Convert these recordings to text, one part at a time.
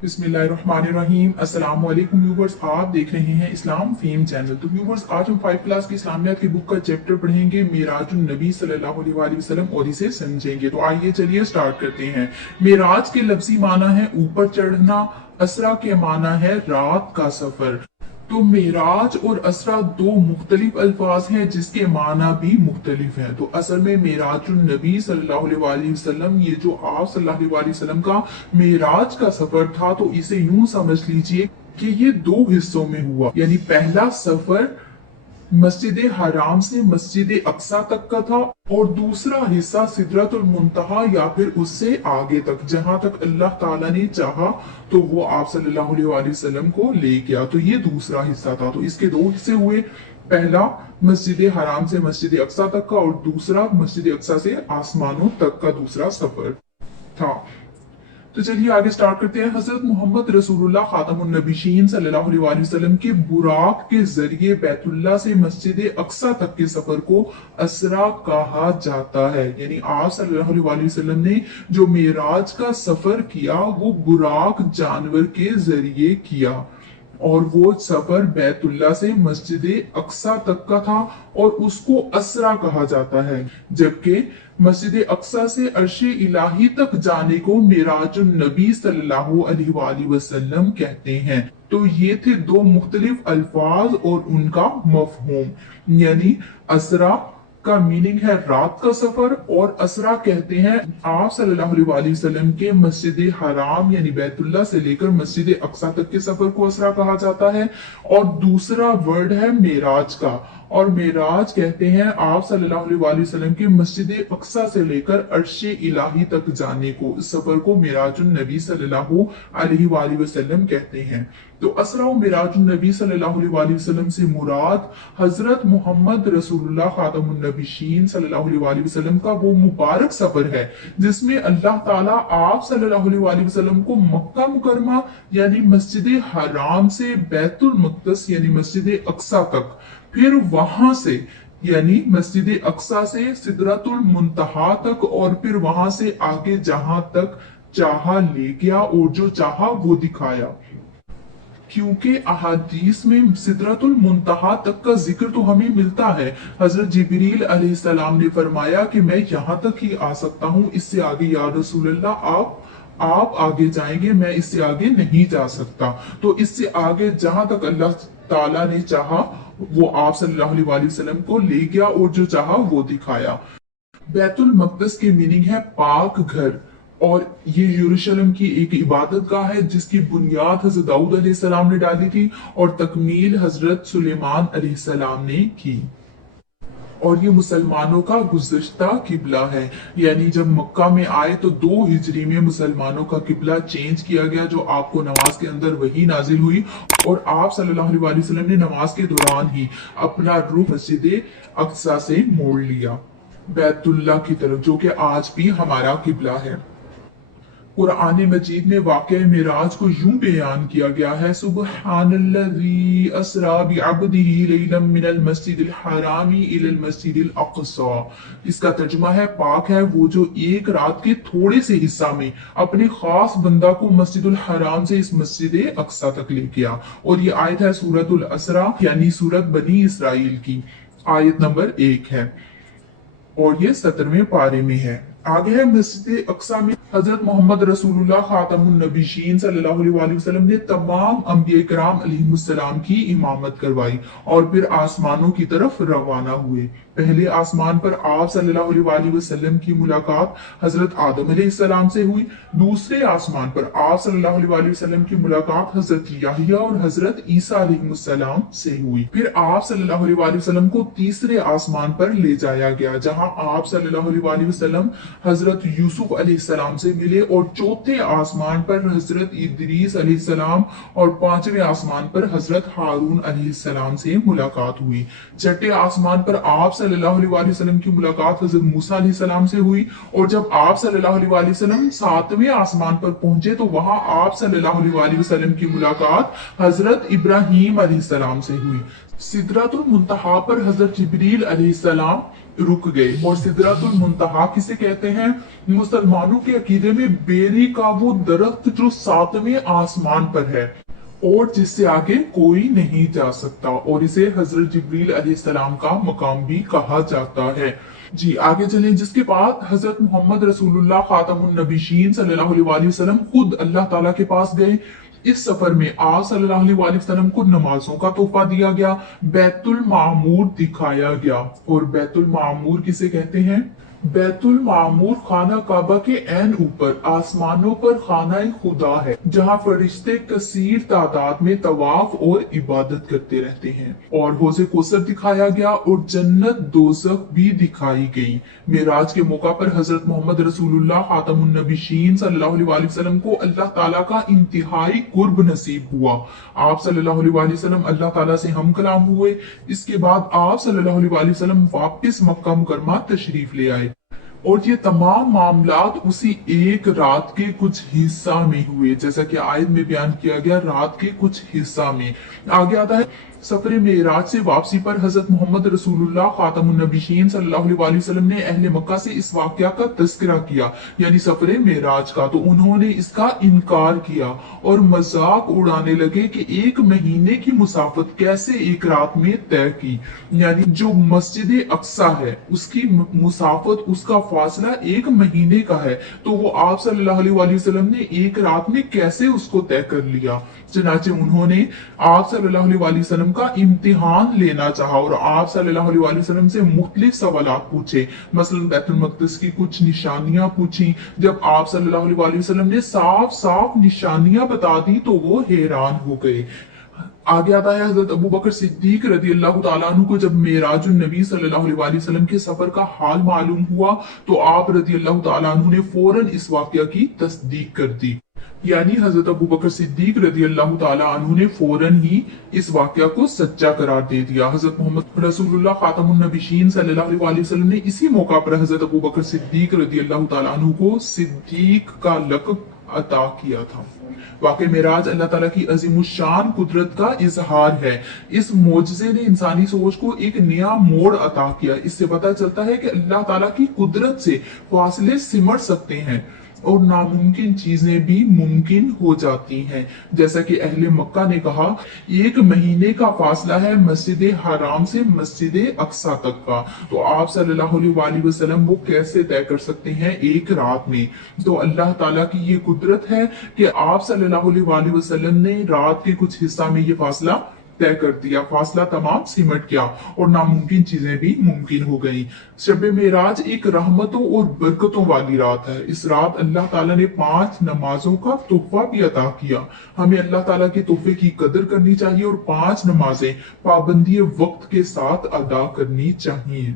बिस्मिल्लाहिर्रहमानिर्रहीम। अस्सलाम वालेकुम व्यूवर्स, आप देख रहे हैं इस्लाम फेम चैनल। तो व्यूवर्स, आज हम 5 क्लास की इस्लामियात की बुक का चैप्टर पढ़ेंगे मेराजुन नबी सल्लल्लाहु अलैहि वसल्लम और इसे समझेंगे। तो आइए चलिए स्टार्ट करते हैं। मेराज के लफ्जी माना है ऊपर चढ़ना, असरा के माना है रात का सफर। तो मेराज और असरा दो मुख्तलिफ अल्फाज हैं जिसके माना भी मुख्तलिफ हैं। तो असल में मेराजुन नबी सल्लल्लाहु अलैहि वसल्लम, ये जो आप सल्लल्लाहु अलैहि वसल्लम का मेराज का सफर था, तो इसे यूं समझ लीजिए कि ये दो हिस्सों में हुआ। यानी पहला सफर मस्जिद हराम से मस्जिद अक्सा तक का था और दूसरा हिस्सा सिदरतुल मुंतहा या फिर उससे आगे तक, जहां तक अल्लाह ताला ने चाहा तो वो आप सल्लल्लाहु अलैहि वसल्लम को ले गया। तो ये दूसरा हिस्सा था। तो इसके दो हिस्से हुए। पहला मस्जिद हराम से मस्जिद अक्सा तक का और दूसरा मस्जिद अक्सा से आसमानों तक का दूसरा सफर था। तो चलिए आगे स्टार्ट करते हैं। हजरत मोहम्मद रसूलुल्लाह खातमुन नबीशीन सल्लल्लाहु अलैहि वसल्लम के बुराक के जरिए बैतुल्लाह से मस्जिद अक्सा तक के सफर को असरा कहा जाता है। यानी आप सल्लल्लाहु अलैहि वसल्लम ने जो मेराज का सफर किया वो बुराक जानवर के जरिए किया और वो सफर बैतुल्लाह से मस्जिद अक्सा तक का था और उसको असरा कहा जाता है। जबकि मस्जिद अक्सा से अर्शे इलाही तक जाने को मेराजुन नबी सल्लल्लाहु अलैहि वसल्लम कहते हैं। तो ये थे दो मुख्तलिफ अल्फाज और उनका मफहूम। यानी असरा का मीनिंग है रात का सफर और असरा कहते हैं आप सल्लल्लाहु अलैहि वसल्लम के मस्जिद हराम यानी बैतुल्लाह से लेकर मस्जिद अक्सा तक के सफर को असरा कहा जाता है। और दूसरा वर्ड है मेराज का, और मेराज कहते हैं आप सल्लल्लाहु अलैहि वसल्लम के मस्जिद अक्सा से लेकर अर्शे इलाही तक जाने को। इस सफर को मेराजुन नबी सल्लल्लाहु अलैहि वसल्लम कहते हैं। तो असरा व मेराजुन नबी सल्लल्लाहु अलैहि वसल्लम से मुराद हजरत मोहम्मद रसूलुल्लाह खातमुन नबीशीन सल्लल्लाहु अलैहि वसल्लम का वो मुबारक सफर है जिसमें अल्लाह ताला आप सल्लल्लाहु अलैहि वसल्लम को मक्का मुकरमा यानी मस्जिद हराम से बैतुल मुक़द्दस यानी मस्जिद अक्सा तक, फिर वहां से यानी मस्जिद अक्सा से सिदरतुल मुंतहा तक और फिर वहां से आगे जहां तक चाहा ले गया और जो चाहा वो दिखाया। क्योंकि अहादीस में सिदरतुल मुंतहा तक का जिक्र तो हमें मिलता है। हजरत जिब्रील अलैहिस्सलाम ने फरमाया कि मैं यहां तक ही आ सकता हूं, इससे आगे या रसूलल्लाह आप आगे जाएंगे, मैं इससे आगे नहीं जा सकता। तो इससे आगे जहां तक अल्लाह ताला ने चाहा वो आप सल्लल्लाहु अलैहि वसल्लम को ले गया और जो चाहा वो दिखाया। बैतुल मक़दस की मीनिंग है पाक घर, और ये यरूशलेम की एक इबादत गाह है जिसकी बुनियाद हजरत दाऊद अलैहिस्सलाम ने डाली थी और तकमील हजरत सुलेमान अलैहिस्सलाम ने की। और ये मुसलमानों का गुज़श्ता किबला है। यानी जब मक्का में आए तो 2 हिजरी में मुसलमानों का किबला चेंज किया गया, जो आपको नमाज के अंदर वही नाजिल हुई और आप सल्लल्लाहु अलैहि वसल्लम ने नमाज के दौरान ही अपना रुख मस्जिद अक्सा से मोड़ लिया बैतुल्लाह की तरफ, जो कि आज भी हमारा किबला है। कुरान मजीद में वाक़या मिराज को यूं बयान किया गया है, सुब्हानल्लज़ी अस्रा बिअब्दिही लैलन मिनल मस्जिदिल हरामी इलल मस्जिदिल अक़सा। इसका तर्जुमा है, पाक है वो जो एक रात के थोड़े से हिस्सा में अपने खास बंदा को मस्जिदुल हराम से इस मस्जिद अक्सा तक ले गया। और ये आयत है सूरतुल असरा यानी सूरत बनी इसराइल की, आयत नंबर 1 है और ये 17वें पारे में है। आगे है मस्जिद अक्सा में हजरत मोहम्मद रसूलुल्लाह खातमुन नबीशीन सल्लल्लाहु अलैहि वसल्लम ने तमाम अंबिया किराम अलैहिमुस्सलाम की इमामत करवाई और फिर आसमानों की तरफ रवाना हुए। पहले आसमान पर आप सल्लल्लाहु अलैहि वसल्लम की मुलाकात हजरत आदम अलैहिस्सलाम से हुई। दूसरे आसमान पर आप सल्लल्लाहु अलैहि वसल्लम की मुलाकात हजरत याहिया और हजरत ईसा अलैहिस्सलाम से हुई। फिर आप सल्लल्लाहु अलैहि वसल्लम को तीसरे आसमान पर ले जाया गया, जहां आप सल्लल्लाहु अलैहि वसल्लम हजरत यूसुफ अलैहिस्सलाम से मिले और चौथे आसमान पर हजरत इदरीस अलैहिस्सलाम और पांचवें आसमान पर हजरत हारून अलैहिस्सलाम से मुलाकात हुई। छठे आसमान पर आप सल्लल्लाहु अलैहि वसल्लम की मुलाकात हजरत मूसा अलैहिस्सलाम से हुई और जब आप सल्लल्लाहु अलैहि वसल्लम सातवें आसमान पर पहुंचे तो वहां आप सल्लल्लाहु अलैहि वसल्लम की मुलाकात हजरत इब्राहीम अलैहिस्सलाम से हुई। सिदरतुल मुंतहा पर हजरत जिब्रील अलैहिस्सलाम रुक गए। और सिदरतुल मुंतहा किसे कहते हैं? मुसलमानों के अकीदे में बेरी का वो दरख्त जो 7वें आसमान पर है और जिससे आगे कोई नहीं जा सकता, और इसे हजरत जिब्रील अलैहिस्सलाम का मकाम भी कहा जाता है। जी आगे चलें। जिसके बाद हजरत मोहम्मद रसूलुल्लाह खातमुन नबीशीन सल्लल्लाहु अलैहि वसल्लम खुद अल्लाह ताला के पास गए। इस सफर में आप सल्लल्लाहु अलैहि वसल्लम को नमाजों का तोहफा दिया गया, बैतुल मामूर दिखाया गया। और बैतुल मामूर किसे कहते हैं? बैतुल मामूर खाना काबा के ऐन ऊपर आसमानों पर खाना खुदा है, जहाँ फरिश्ते कसीर तादाद में तवाफ और इबादत करते रहते हैं। और हौज़े कौसर दिखाया गया और जन्नत दोज़ख भी दिखाई गई। मेराज के मौका पर हजरत मोहम्मद रसूलुल्लाह खातमुन नबीशीन सल्लल्लाहु अलैहि वसल्लम को अल्लाह ताला का इंतहाई कुर्ब नसीब हुआ। आप सल्लल्लाहु अलैहि वसल्लम अल्लाह ताला से हम कलाम हुए। इसके बाद आप सल्लल्लाहु अलैहि वसल्लम वापस मक्का मुकरमा तशरीफ ले आए। और ये तमाम मामलात उसी एक रात के कुछ हिस्सा में हुए, जैसा कि आयत में बयान किया गया, रात के कुछ हिस्सा में। आगे आता है सफर मेराज से वापसी पर हजरत मोहम्मद रसूलुल्लाह खातमुन नबीशीन सल्लल्लाहु अलैहि वसल्लम ने अहले मक्का से इस वाकया का तस्करा किया, यानी सफर मेराज का। तो उन्होंने इसका इनकार किया और मजाक उड़ाने लगे कि 1 महीने की मुसाफत कैसे एक रात में तय की, यानी जो मस्जिद अक्सा है उसकी मुसाफत, उसका फासला 1 महीने का है, तो वो आप सल्लल्लाहु अलैहि वसल्लम ने एक रात में कैसे उसको तय कर लिया। चनाचे उन्होंने आप सल्लल्लाहु अलैहि वसल्लम का इम्तिहान लेना चाहा और आप सल्लल्लाहु अलैहि वसल्लम से मुख्तलिफ सवालात पूछे। मसलन बैतुल मक़दिस की कुछ निशानियां पूछी। जब आप सल्लल्लाहु अलैहि वसल्लम ने साफ साफ निशानियां बता दी तो वो हैरान हो गए। आगे आता है हजरत अबू बकर सिद्दीक रदी अल्लाह तआला अन्हु को जब मेराजुन नबी सल्लल्लाहु अलैहि वसल्लम के सफर का हाल मालूम हुआ तो आप रदी अल्लाह तआला अन्हु ने फौरन इस वाकया की तस्दीक कर दी, यानी हजरत अबू बकर सिद्दीक रदी अल्लाह तआला अन्हु ने फौरन ही इस वाकया को सच्चा करार दे दिया। हजरत मोहम्मद रसूलुल्लाह खातमुन नबीशीन सल्लल्लाहु अलैहि वसल्लम ने इसी मौका पर हजरत अबू बकर सिद्दीक रदी अल्लाह तआला अन्हु को सिद्दीक का लक़ब अता किया था। वाकई मेराज अल्लाह ताला की अजीमुशान कुदरत का इजहार है। इस मोजज़े ने इंसानी सोच को एक नया मोड़ अता किया। इससे पता चलता है कि अल्लाह ताला की कुदरत से फासले सिमट सकते हैं और नामुमकिन चीजें भी मुमकिन हो जाती हैं। जैसा कि अहले मक्का ने कहा, 1 महीने का फासला है मस्जिद हराम से मस्जिद अक्सा तक का, तो आप सल्लल्लाहु अलैहि वसल्लम वो कैसे तय कर सकते हैं एक रात में? तो अल्लाह ताला की ये कुदरत है कि आप सल्लल्लाहु अलैहि वसल्लम ने रात के कुछ हिस्सा में ये फासला तय कर दिया, फासला तमाम सिमट गया और नामुमकिन चीजें भी मुमकिन हो गई। शब मेराज एक रहमतों और बरकतों वाली रात है। इस रात अल्लाह ताला ने 5 नमाजों का तोहफा भी अता किया। हमें अल्लाह ताला के तोहफे की कदर करनी चाहिए और 5 नमाजें पाबंदी वक्त के साथ अदा करनी चाहिए।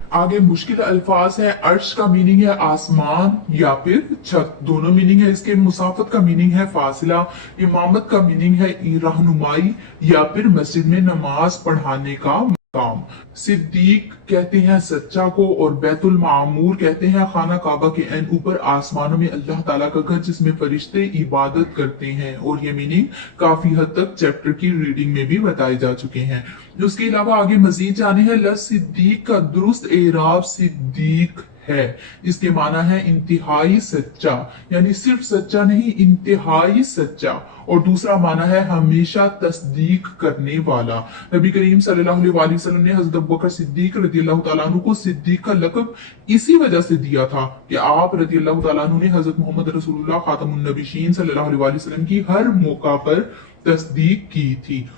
आगे मुश्किल अल्फाज है। अर्श का मीनिंग है आसमान या फिर छत, दोनों मीनिंग है इसके। मुसाफत का मीनिंग है फासिला। इमामत का मीनिंग है रहनुमाई या फिर मस्जिद में नमाज पढ़ाने का काम। सिद्दीक कहते हैं सच्चा को और बैतुल मामूर कहते हैं खाना काबा के ऐन ऊपर आसमानों में अल्लाह ताला का घर जिसमें फरिश्ते इबादत करते हैं। और ये मीनिंग काफी हद तक चैप्टर की रीडिंग में भी बताए जा चुके हैं। उसके अलावा आगे मजीद जाने हैं। ल सिद्दीक का दुरुस्त एराब सिद्दीक है, इसके माना है इंतहाई सच्चा, यानी सिर्फ सच्चा नहीं इंतहाई सच्चा। और दूसरा माना है हमेशा तस्दीक करने वाला। नबी करीम सल्लल्लाहु अलैहि वसल्लम ने हजरत अबू बकर सिद्दीक रदी अल्लाह तआला अन्हु को सिद्दीक का लक़ब इसी वजह से दिया था कि आप रदी अल्लाह तआला अन्हु ने हजरत मोहम्मद रसूलुल्लाह खातमुन नबीशीन सल्लल्लाहु अलैहि वसल्लम की हर मौका पर तस्दीक की थी।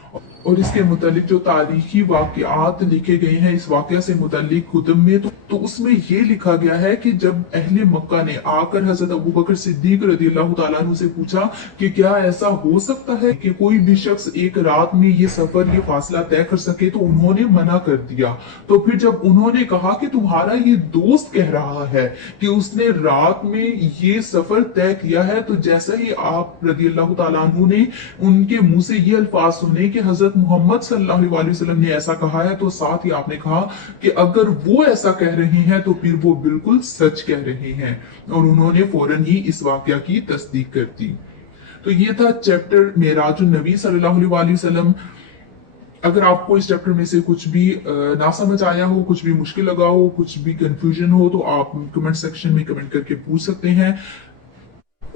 और इसके मुतालिक जो तारीखी वाकयात लिखे गए हैं इस वाकया से मुतालिक कुतुब में, तो उसमें ये लिखा गया है कि जब अहले मक्का ने आकर हजरत अबू बकर सिद्दीक रदी अल्लाह तआला अन्हु से पूछा कि क्या ऐसा हो सकता है कि कोई भी शख्स एक रात में ये सफर, ये फासला तय कर सके, तो उन्होंने मना कर दिया। तो फिर जब उन्होंने कहा कि तुम्हारा ये दोस्त कह रहा है कि उसने रात में ये सफर तय किया है, तो जैसा ही आप रदी अल्लाह तआला अन्हु ने उनके मुंह से ये अल्फाज सुने कि हजरत मोहम्मद सल्लल्लाहु अलैहि वसल्लम ने ऐसा कहा है, तो साथ ही आपने कहा कि अगर वो ऐसा कह रहे हैं तो फिर वो बिल्कुल सच कह रहे हैं। और उन्होंने फौरन ही इस वाकया की तस्दीक कर दी। तो ये था चैप्टर मेराजुन नबी सल्लल्लाहु अलैहि वसल्लम। अगर आपको इस चैप्टर में से कुछ भी ना समझ आया हो, कुछ भी मुश्किल लगा हो, कुछ भी कंफ्यूजन हो, तो आप कमेंट सेक्शन में कमेंट करके पूछ सकते हैं।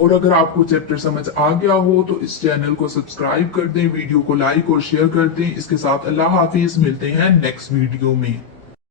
और अगर आपको चैप्टर समझ आ गया हो तो इस चैनल को सब्सक्राइब कर दें, वीडियो को लाइक और शेयर कर दें। इसके साथ अल्लाह हाफिज, मिलते हैं नेक्स्ट वीडियो में।